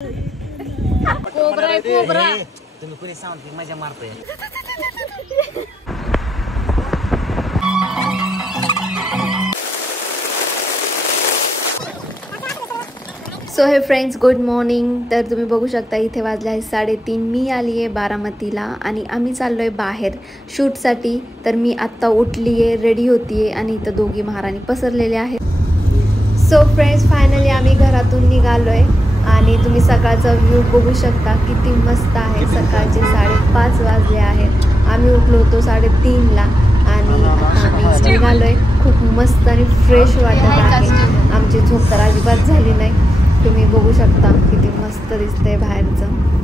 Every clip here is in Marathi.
कोबरा कोबरा तुम्ही कुणी सांगते मजा मारतोय. सो हे फ्रेंड्स, गुड मॉर्निंग. तर तुम्ही बघू शकता इथे वाजले आहे 3:30. मी आली आहे बारामतीला आणि आम्ही चाललो आहे बाहेर शूटसाठी. तर मी आत्ता उठली आहे, रेडी होती आहे आणि इथं दोघी महाराणी पसरलेले आहेत. सो फ्रेंड्स, फायनली आम्ही घरातून निघालो आहे आणि तुम्ही सकाळचा व्ह्यू बघू शकता किती मस्त आहे. सकाळचे 5:30 वाजले आहेत. आम्ही उठलो होतो 3:30ला आणि आम्ही निघालो आहे. खूप मस्त आणि फ्रेश वाटत आहे. आमची झोप तर अजिबात झाली नाही. तुम्ही बघू शकता किती मस्त दिसतंय बाहेरचं.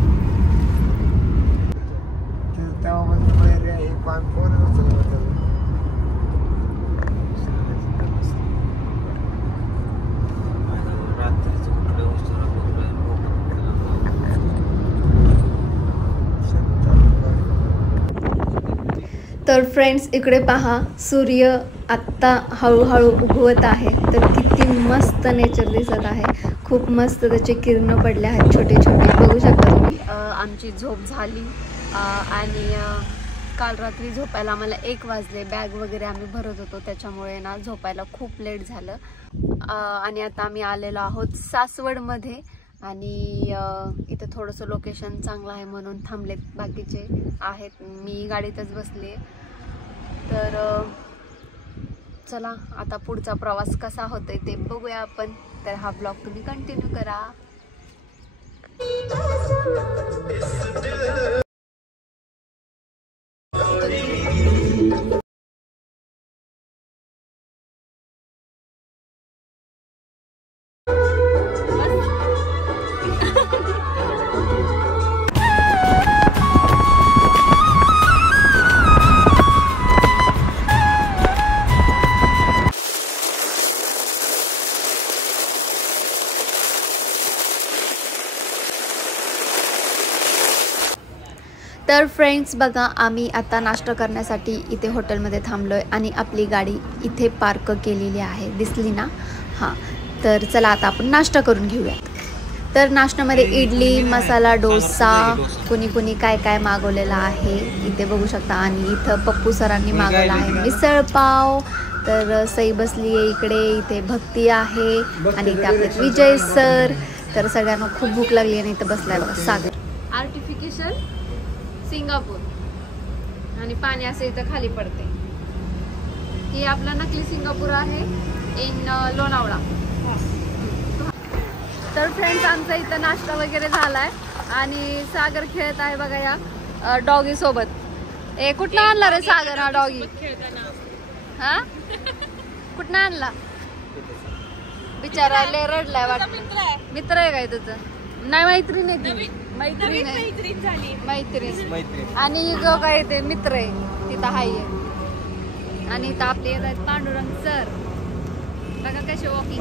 तर फ्रेंड्स, इकडे पहा, सूर्य आत्ता हळूहळू उगवत आहे. तर किती मस्त नेचर दिसत आहे. खूप मस्त त्याचे किरण पडले आहेत छोटे छोटे, बघू शकता तुम्ही. आमची झोप झाली आणि काल रात्री झोपायला आम्हाला 1 वाजले. बॅग वगैरे आम्ही भरत होतो, त्याच्यामुळे ना झोपायला खूप लेट झालं. आणि आता आम्ही आलेलो आहोत सासवडमध्ये आणि इथं थोडंसं लोकेशन चांगलं आहे म्हणून थांबलेत, बाकीचे आहेत. मी गाडीतच बसले. तर चला आता पुढचा प्रवास कसा होतोय ते बघूया आपण. तर हा ब्लॉग तुम्ही कंटिन्यू करा. तर फ्रेंड्स बघा, आम्ही आता नाश्ता करण्यासाठी इथे हॉटेलमध्ये थांबलो आहे आणि आपली गाडी इथे पार्क केलेली आहे, दिसली ना? हां, तर चला आता आपण नाश्ता करून घेऊयात. तर नाश्त्यामध्ये इडली, मसाला डोसा, कुणी कुणी काय काय मागवलेलं आहे इथे बघू शकता. आणि इथं पप्पू सरांनी मागवलं आहे मिसळ पाव. तर सई बसली आहे इकडे, इथे भक्ती आहे आणि इथे आपले विजय सर. तर सगळ्यांना खूप भूक लागली आणि इथं बसलाय बघा सागर. आर्टिफिशियल सिंगापूर आणि पाणी असं इथं खाली पडते. ही आपला नकली सिंगापूर आहे इन लोणावळा. तर फ्रेंड्स, आमचा इथं नाश्ता वगैरे झालाय आणि सागर खेळत आहे बघा या डॉगी सोबत. कुठनं आणला रे सागर हा डॉगी? हा, कुठनं आणला? बिचारा लय रडलाय वाटत. मित्र आहे काय तुझं? नाही, मैत्रीण आहे ती. मैत्रीण आणि जो काय ते मित्र आहे तिथं हाय. आणि इथं आपले येत आहेत पांडुरंग सर बघा कसे वॉकिंग.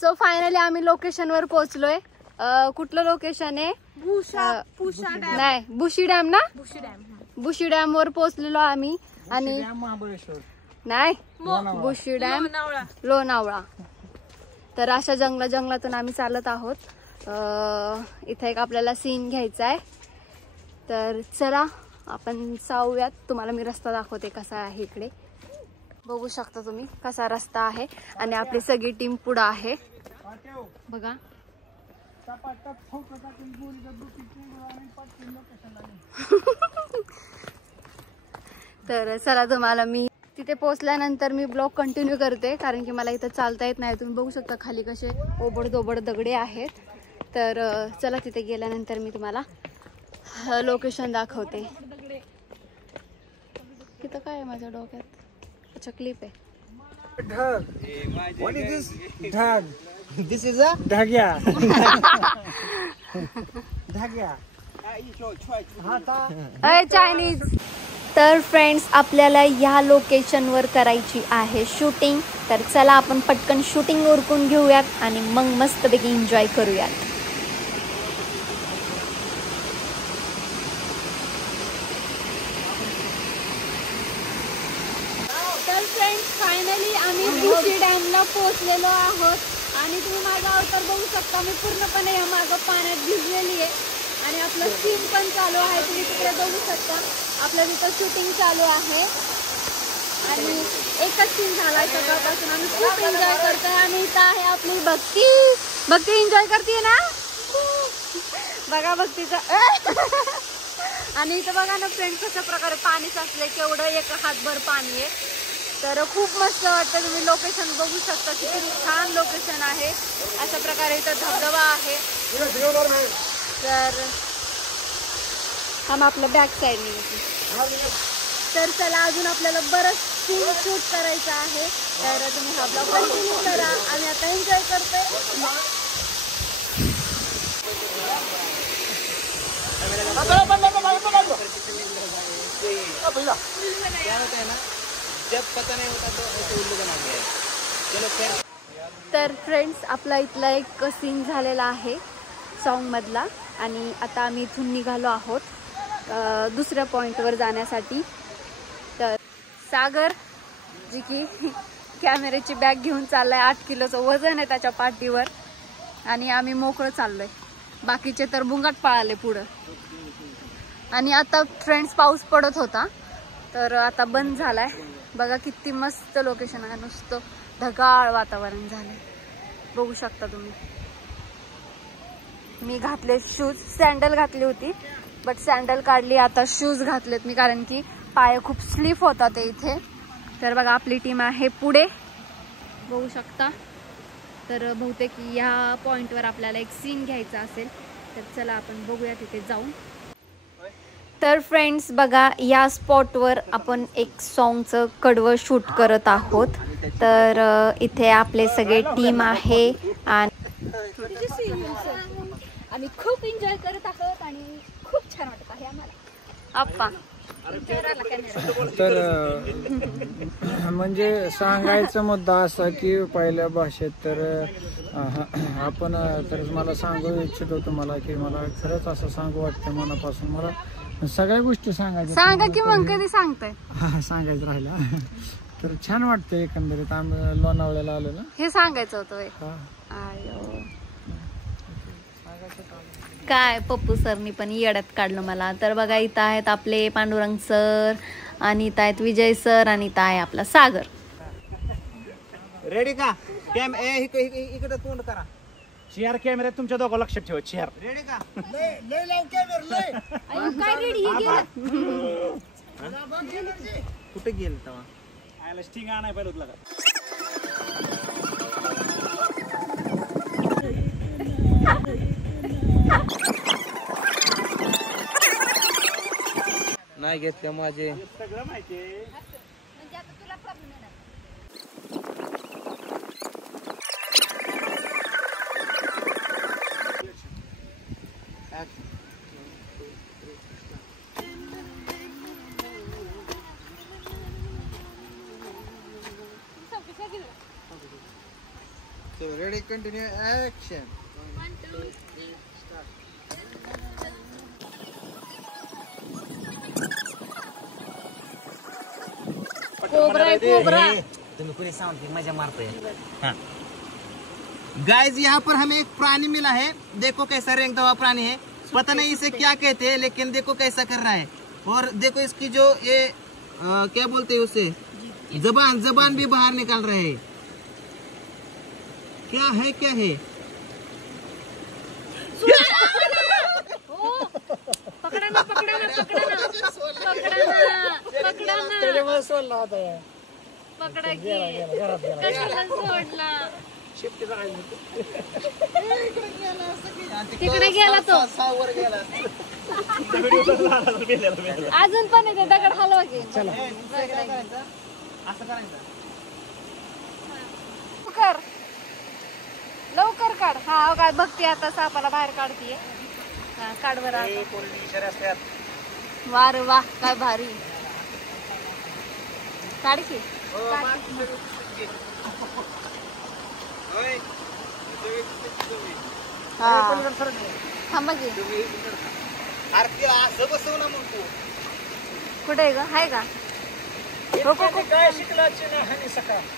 सो फायनली आम्ही लोकेशन वर पोहोचलोय. कुठलं लोकेशन आहे? नाही, बुशी डॅम ना? बुशी डॅम वर पोहोचलेलो आम्ही. आणि नाही, बुशी डॅम लोणावळा. तर अशा जंगलातून आम्ही चालत आहोत. इथं एक आपल्याला सीन घ्यायचा आहे. तर चला आपण जाऊयात. तुम्हाला मी रस्ता दाखवते कसा आहे. इकडे बघू शकता तुम्ही कसा रस्ता आहे आणि आपली सगळी टीम पुढं आहे बघा. तर चला, तुम्हाला मी तिथे पोहोचल्यानंतर मी ब्लॉग कंटिन्यू करते, कारण की मला इथं चालता येत नाही. तुम्ही बघू शकता खाली कसे ओबड दगडे आहेत. तर चला तिथे गेल्यानंतर मी तुम्हाला लोकेशन दाखवते. तिथं काय आहे माझ्या डोक्यात? अच्छा, क्लिप आहे. This is a धाग्या. चायनीज. तर फ्रेंड्स, आपल्याला या लोकेशनवर करायची आहे शूटिंग. तर चला आपण पटकन शूटिंग उरकून घेऊयात आणि मग मस्तपैकी एन्जॉय करूयात. तर फ्रेंड्स, फायनली आम्ही बुशी डॅमला पोहोचलेलो आहोत आणि तुम्ही माझा अवतार बघू शकता, मी पूर्णपणे या मागं पाण्यात भिजलेली आहे आणि आपलं सीन पण चालू आहे. तुम्ही तिकडे बघू शकता आपलं तिथं शूटिंग चालू आहे आणि एकच सीन झालाय सकाळपासून. आम्ही खूप एन्जॉय करतोय आणि इथं आहे आपली भक्ती. भक्ती एन्जॉय करते ना, बघा भक्तीचं. आणि इथं बघा ना फ्रेंड कशा प्रकारे पाणी साचलंय, केवढं एक हातभर पाणी आहे. तर खूप मस्त वाटतं. तुम्ही लोकेशन बघू शकता किती छान लोकेशन आहे. अशा प्रकारे इथं धबधबा आहे. तर आम आपलं बॅक साईडने. तर चला अजून आपल्याला बरंच सीन शूट करायचं आहे. तर तुम्ही हा ब्लॉग कंटिन्यू करा. आम्ही आता एन्जॉय करतोय. तर फ्रेंड्स आपला इथला एक सीन झालेला आहे सॉन्ग मधला आणि आता आम्ही इथून निघालो आहोत दुसऱ्या पॉइंटवर जाण्यासाठी. तर सागर जी की कॅमेऱ्याची बॅग घेऊन चाललाय, 8 किलोचं वजन आहे त्याच्या पाठीवर आणि आम्ही मोकळं चाललोय. बाकीचे तर बुंगाट पळाले पुढं. आणि आता फ्रेंड्स पाऊस पडत होता तर आता बंद झालाय. बघा किती मस्त लोकेशन आहे, नुसतं ढगाळ वातावरण झालंय, बघू शकता तुम्ही. मी घातले शूज, सॅन्डल घातली होती बट सॅन्डल काढली, आता शूज घातलेत मी कारण की पाय खूप स्लिप होता ते इथे. तर बघा आपली टीम आहे पुढे, बघू शकता. तर बहुतेक या पॉइंटवर आपल्याला एक सीन घ्यायचा असेल तर चला आपण बघूया तिथे जाऊन. तर फ्रेंड्स बघा या स्पॉटवर आपण एक सॉन्गचं कडवं शूट करत आहोत. तर इथे आपले सगळे टीम आहे आणि आम्ही खूप एन्जॉय करत आहोत आणि खूप छान वाटत आहे आम्हाला. आप्पा तर म्हणजे सांगायचा मुद्दा असा की पहिल्या भाषेत तर आपण तर मला सांगू इच्छितो तुम्हाला की मला खरंच असं सांगू वाटतं मनापासून. मला सगळ्या गोष्टी सांगायच्या. सांगा की मग कधी सांगताय? सांगायचं राहिला तर छान वाटतं एकंदरीत. आम्ही लोणावळ्याला आलो ना, हे सांगायचं होतं. काय पप्पू सरनी पण येड्यात काढलं मला. तर बघा इथं आहेत आपले पांडुरंग सर आणि इथं आहेत विजय सर आणि इथं आहे आपला सागर. रेडी का? इकडे तोंड करा. चेअर कॅमेऱ्यात तुमच्या दोघं लक्षात ठेवा. चेअर रेडी का? काय रेडी कुठे गेल तेव्हा? आयला स्टिंग आणाय पाहिजे होतं का? नाही घेतलं माझे. सगळं माहितीये. So ready, continue, action. 1, 2, 3, start. Cobra तुम्ही पूरी साउंड की मजा मारते हैं. गाइस यहाँ पर हमें एक प्राणी मिला है. देखो कैसा रेंगता हुआ प्राणी है. पता नहीं इसे क्या कहते हैं लेकिन देखो कैसा कर रहा है. और देखो इसकी जो ये क्या बोलते हैं उसे, जबान भी बाहर निकाल रहे हैं. क्या है पकडा ना पकडा की कशाला सोडला. तिकडे गेला तो. अजून पण येते दगड हलवा की. लवकर काढ. हा काय बघते आता सापाला बाहेर काढतीये. काढ बरं. वार वा काय भारी. काढ की. थांबा की. कुठे ग? हाय का? काय शिकला?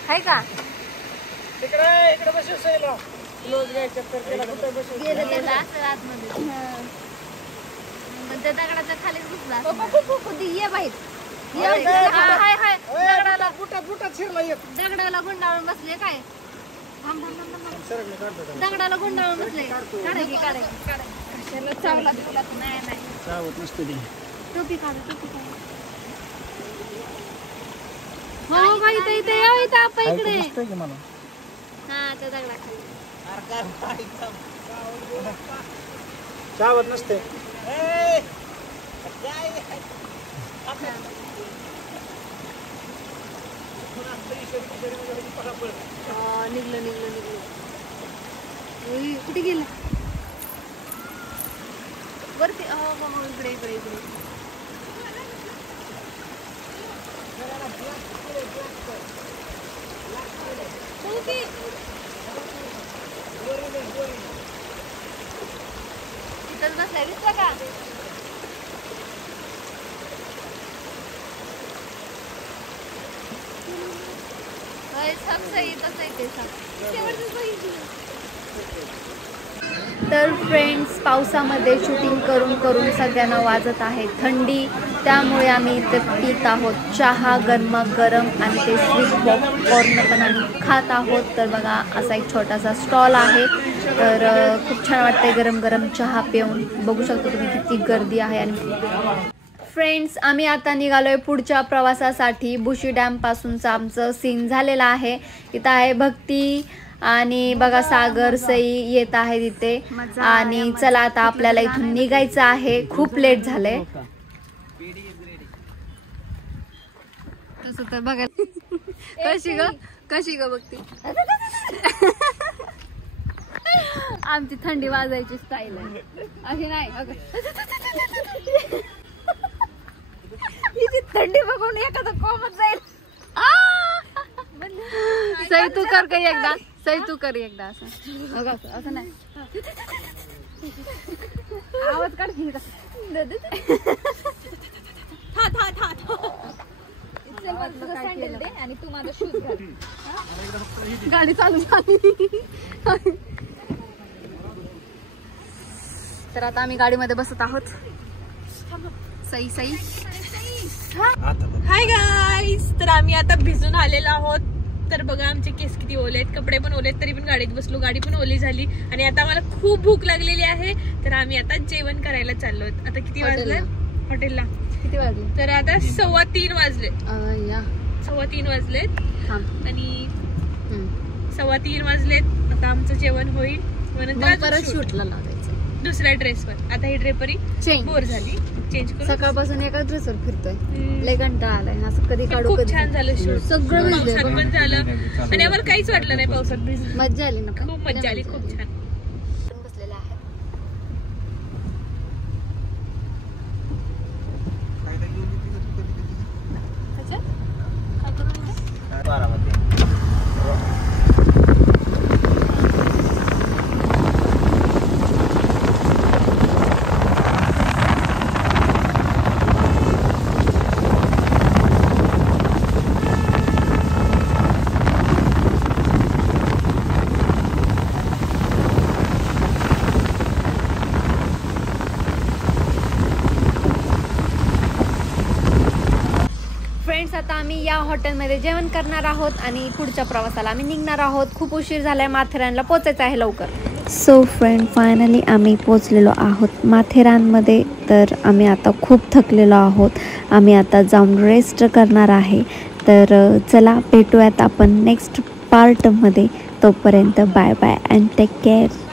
हाय का? इकडे बसून गेलं असं आतमध्ये. पण त्या दगडाच्या खाली घुसला ये बाई दगडाला गुंडाळून बसले काय दगडाला गुंडाळून बसले कशाला चावला तुला नाही चावत नसतो ते. टोपी काढ हो बाई इथे इथं आपा इकडे हा त्या दगडाखाली चावत नसते. निघलं कुठे गेलं वरती इकडे इकडे इकडे तिथंच बसलाय दिसला का तर फ्रेंड्स पावसामध्ये शूटिंग करून करून सगळ्यांना वाजत आहे थंडी त्यामुळे आम्ही इथे पित आहोत चहा गरमागरम आणि ते स्वीट पॉपकॉर्न पण आम्ही खात आहोत. तर बघा असा एक छोटासा स्टॉल आहे तर खूप छान वाटते गरम गरम चहा पिऊन. बघू शकता तुम्ही किती गर्दी आहे. आणि फ्रेंड्स आम्ही आता निघालोय पुढच्या प्रवासासाठी. बुशी डॅम पासूनचं आमचं सीन झालेलं आहे. इथं आहे भक्ती आणि बघा सागर सई येत आहे तिथे. आणि चला आता आपल्याला इथून निघायचं आहे. खूप लेट झालंय तसं तर बघा कशी ग भक्ती आमची थंडी वाजायची स्टाईल आहे अशी नाही थंडी बघून एखादा कोमत जाईल. सई तू कर काही एकदा सई तू कर एकदा असं असं नाही आवाज काढ आणि तू माझा शूज घाल गाडी चालू झाली. तर आता आम्ही गाडीमध्ये बसत आहोत. Sai Sai hi guys. तर आम्ही आता भिजून आलेलो आहोत. तर बघा आमचे केस किती ओले आहेत कपडे पण ओले आहेत तरी पण गाडीत बसलो. गाडी पण ओली झाली आणि आता आम्हाला खूप भूक लागलेली आहे. तर आम्ही आता जेवण करायला चाललो. आता किती वाजले हॉटेलला किती वाजले तर आता 3:15 वाजले 3:15 वाजलेत आणि 3:15 वाजलेत. आता आमचं जेवण होईल परत शूटला लागायचं दुसऱ्या ड्रेसवर. आता ही ड्रेपरी बोर झाली चेंज करून. सकाळपासून एका ड्रेसवर फिरतोय लय कंटाळा आलाय असं कधी काढू खूप छान झालं शूट. सगळं पावसात पण झालं आणि आम्हाला काहीच वाटलं नाही पावसात भिजून. मज्जा आली ना खूप मज्जा आली खूप छान. बसलेला आहे आता आम्ही या हॉटेलमध्ये जेवण करणार आहोत आणि पुढच्या प्रवासाला आम्ही निघणार आहोत. खूप उशीर झालाय माथेरानला पोचायचं आहे लवकर. सो फ्रेंड फायनली आम्ही पोचलेलो आहोत माथेरानमध्ये. तर आम्ही आता खूप थकलेलो आहोत. आम्ही आता जाऊन रेस्ट करणार आहे. तर चला भेटूयात आपण नेक्स्ट पार्टमध्ये. तोपर्यंत bye bye and take care.